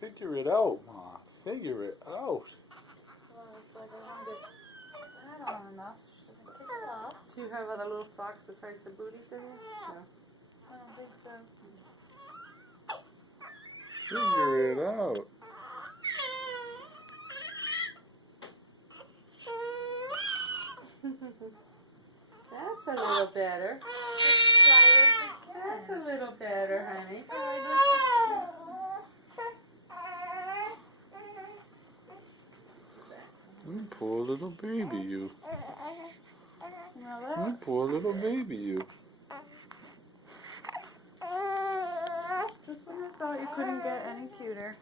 Figure it out, Ma. Figure it out. Well, it's like I want to get that on enough so she doesn't kick it off. Do you have other little socks besides the booties in here? No. I don't think so. Figure it out. That's a little better. That's a little better, honey. You poor little baby, you. Now You that, poor little baby, you. just when I thought you couldn't get any cuter.